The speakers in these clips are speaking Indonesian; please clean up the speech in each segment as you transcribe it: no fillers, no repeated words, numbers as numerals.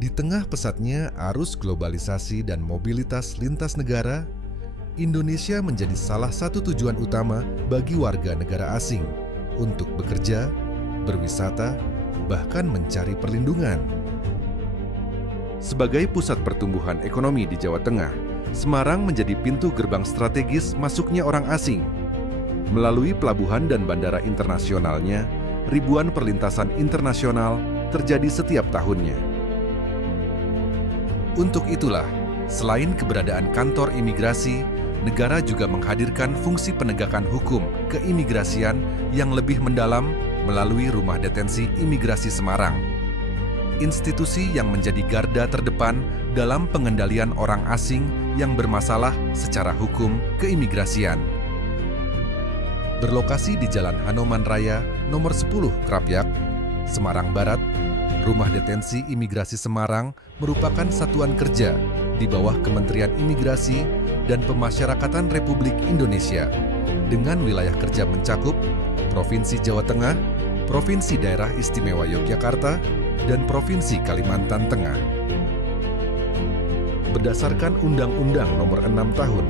Di tengah pesatnya arus globalisasi dan mobilitas lintas negara, Indonesia menjadi salah satu tujuan utama bagi warga negara asing untuk bekerja, berwisata, bahkan mencari perlindungan. Sebagai pusat pertumbuhan ekonomi di Jawa Tengah, Semarang menjadi pintu gerbang strategis masuknya orang asing. Melalui pelabuhan dan bandara internasionalnya, ribuan perlintasan internasional terjadi setiap tahunnya. Untuk itulah, selain keberadaan kantor imigrasi, negara juga menghadirkan fungsi penegakan hukum keimigrasian yang lebih mendalam melalui Rumah Detensi Imigrasi Semarang. Institusi yang menjadi garda terdepan dalam pengendalian orang asing yang bermasalah secara hukum keimigrasian. Berlokasi di Jalan Hanoman Raya, nomor 10 Krapyak, Semarang Barat, Rumah Detensi Imigrasi Semarang merupakan satuan kerja di bawah Kementerian Imigrasi dan Pemasyarakatan Republik Indonesia dengan wilayah kerja mencakup Provinsi Jawa Tengah, Provinsi Daerah Istimewa Yogyakarta, dan Provinsi Kalimantan Tengah. Berdasarkan Undang-Undang Nomor 6 Tahun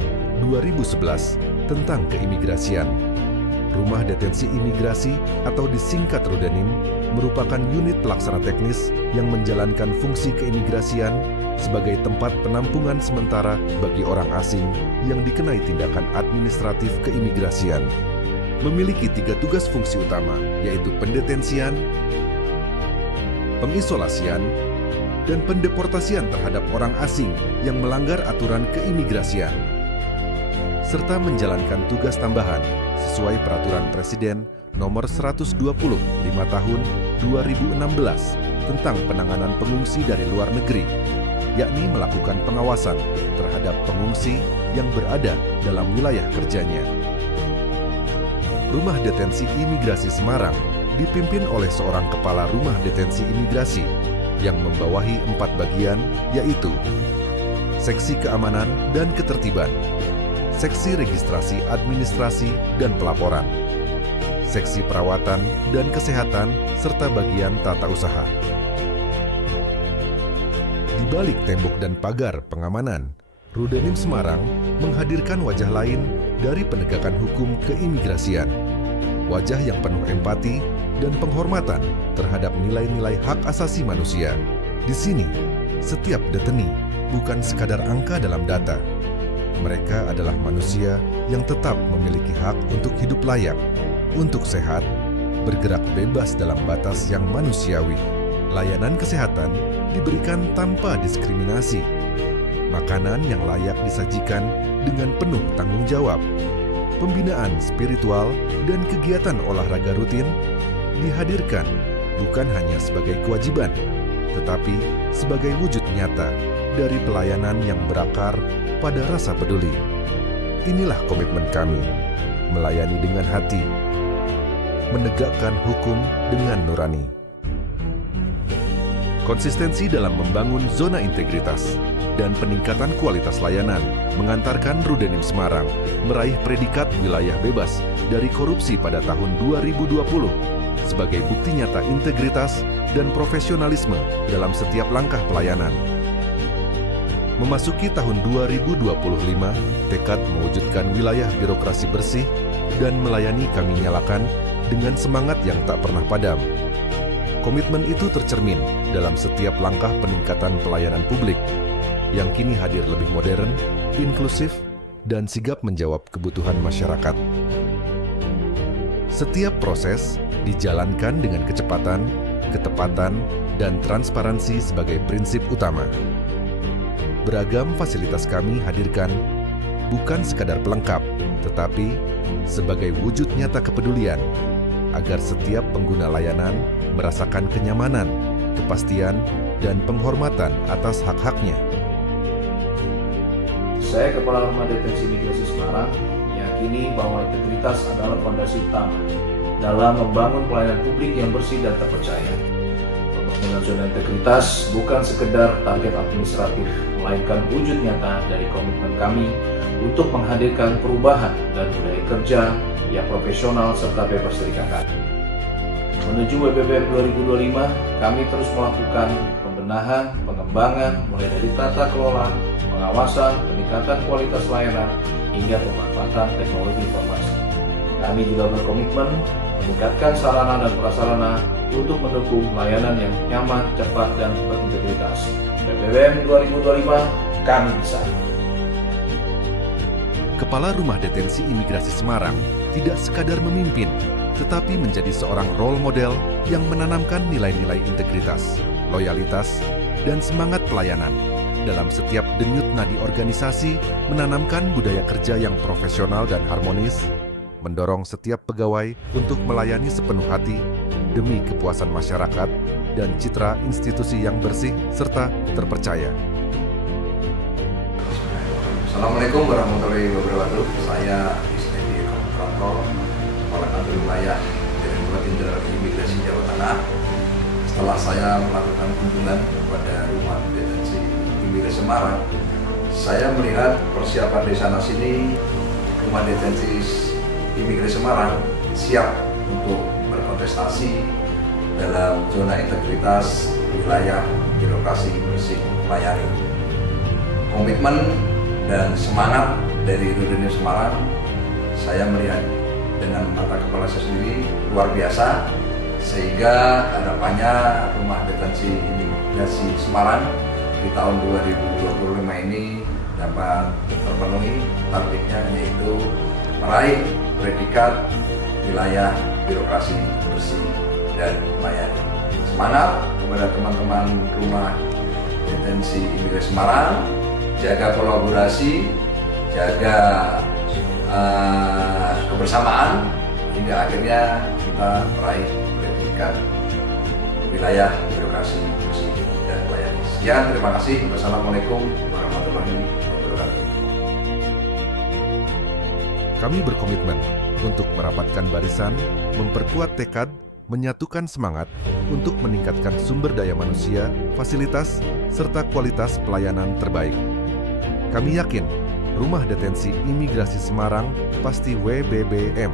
2011 tentang keimigrasian, Rumah Detensi Imigrasi atau disingkat Rudenim merupakan unit pelaksana teknis yang menjalankan fungsi keimigrasian sebagai tempat penampungan sementara bagi orang asing yang dikenai tindakan administratif keimigrasian. Memiliki 3 tugas fungsi utama, yaitu pendetensian, pengisolasian, dan pendeportasian terhadap orang asing yang melanggar aturan keimigrasian, serta menjalankan tugas tambahan sesuai Peraturan Presiden Nomor 125 Tahun 2016 tentang penanganan pengungsi dari luar negeri, yakni melakukan pengawasan terhadap pengungsi yang berada dalam wilayah kerjanya. Rumah Detensi Imigrasi Semarang dipimpin oleh seorang kepala Rumah Detensi Imigrasi yang membawahi 4 bagian, yaitu Seksi Keamanan dan Ketertiban, Seksi Registrasi Administrasi dan Pelaporan, Seksi Perawatan dan Kesehatan, serta bagian Tata Usaha. Di balik tembok dan pagar pengamanan, Rudenim Semarang menghadirkan wajah lain dari penegakan hukum keimigrasian. Wajah yang penuh empati dan penghormatan terhadap nilai-nilai hak asasi manusia. Di sini, setiap deteni bukan sekadar angka dalam data. Mereka adalah manusia yang tetap memiliki hak untuk hidup layak, untuk sehat, bergerak bebas dalam batas yang manusiawi. Layanan kesehatan diberikan tanpa diskriminasi. Makanan yang layak disajikan dengan penuh tanggung jawab. Pembinaan spiritual dan kegiatan olahraga rutin dihadirkan bukan hanya sebagai kewajiban, tetapi sebagai wujud nyata dari pelayanan yang berakar pada rasa peduli. Inilah komitmen kami, melayani dengan hati, menegakkan hukum dengan nurani. Konsistensi dalam membangun zona integritas dan peningkatan kualitas layanan mengantarkan Rudenim Semarang meraih predikat wilayah bebas dari korupsi pada tahun 2020 sebagai bukti nyata integritas dan profesionalisme dalam setiap langkah pelayanan. Memasuki tahun 2025, tekad mewujudkan wilayah birokrasi bersih dan melayani kami nyalakan dengan semangat yang tak pernah padam. Komitmen itu tercermin dalam setiap langkah peningkatan pelayanan publik yang kini hadir lebih modern, inklusif, dan sigap menjawab kebutuhan masyarakat. Setiap proses dijalankan dengan kecepatan, ketepatan, dan transparansi sebagai prinsip utama. Beragam fasilitas kami hadirkan bukan sekadar pelengkap, tetapi sebagai wujud nyata kepedulian agar setiap pengguna layanan merasakan kenyamanan, kepastian, dan penghormatan atas hak-haknya. Saya Kepala Rumah Detensi Imigrasi Semarang meyakini bahwa integritas adalah fondasi utama dalam membangun pelayanan publik yang bersih dan terpercaya. Pembangunan zona integritas bukan sekedar target administratif, melainkan wujud nyata dari komitmen kami untuk menghadirkan perubahan dan budaya kerja yang profesional serta bebas dari KKN. Menuju WBBM 2025, kami terus melakukan pembenahan pembenahan, pengembangan, mulai dari tata kelola, pengawasan, peningkatan kualitas layanan, hingga pemanfaatan teknologi informasi. Kami juga berkomitmen meningkatkan sarana dan prasarana untuk mendukung layanan yang nyaman, cepat, dan berintegritas. PPBM 2025, kami bisa. Kepala Rumah Detensi Imigrasi Semarang tidak sekadar memimpin, tetapi menjadi seorang role model yang menanamkan nilai-nilai integritas, loyalitas, dan semangat pelayanan. Dalam setiap denyut nadi organisasi, menanamkan budaya kerja yang profesional dan harmonis, mendorong setiap pegawai untuk melayani sepenuh hati demi kepuasan masyarakat dan citra institusi yang bersih serta terpercaya. Assalamualaikum warahmatullahi wabarakatuh. Saya Isnedi Kontraktor, Kepala Kantor Wilayah Direktorat Jenderal Imigrasi Jawa Tengah. Setelah saya melakukan kunjungan kepada Rumah Detensi Imigrasi Semarang, saya melihat persiapan di sana sini Rumah Detensi Imigrasi Semarang siap untuk berkontestasi dalam zona integritas wilayah birokrasi bersih melayani. Komitmen dan semangat dari Rudenim Semarang, saya melihat dengan mata kepala saya sendiri luar biasa, sehingga harapannya Rumah Detensi Imigrasi Semarang di tahun 2025 ini dapat terpenuhi targetnya, yaitu meraih predikat wilayah birokrasi bersih dan melayani. Semangat kepada teman-teman Rumah Detensi Imigrasi Semarang, jaga kolaborasi, jaga kebersamaan, hingga akhirnya kita meraih predikat wilayah birokrasi bersih dan melayani. Sekian, terima kasih. Wassalamualaikum warahmatullahi wabarakatuh. Kami berkomitmen untuk merapatkan barisan, memperkuat tekad, menyatukan semangat untuk meningkatkan sumber daya manusia, fasilitas, serta kualitas pelayanan terbaik. Kami yakin Rumah Detensi Imigrasi Semarang pasti WBBM